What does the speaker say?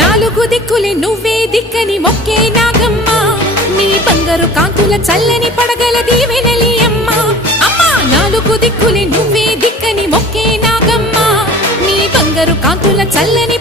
నాలుగు దిక్కులే నువ్వే దిక్కని మొక్కే నాగమ్మ నీ బంగారు కాంతుల చల్లని పడగల దీవెనలి అమ్మ అమ్మా నాలుగు దిక్కులే నువ్వే దిక్కని మొక్కే నాగమ్మ నీ బంగారు కాంతుల చల్లని